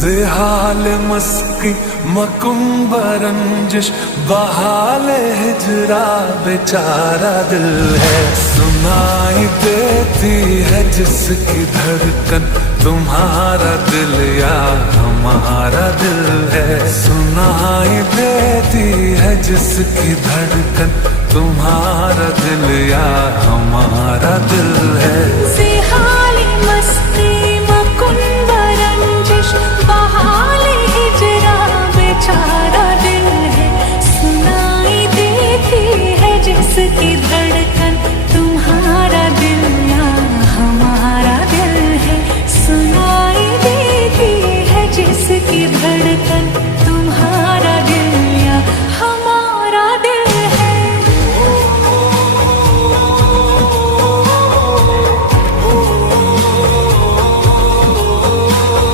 जिहाल मस्की मकुम्बरंजिश बहाल हिजरा बेचारा दिल है। सुनाई देती है जिसकी धड़कन तुम्हारा दिल या हमारा दिल है। सुनाई देती है जिसकी धड़कन तुम्हारा दिल या हमारा दिल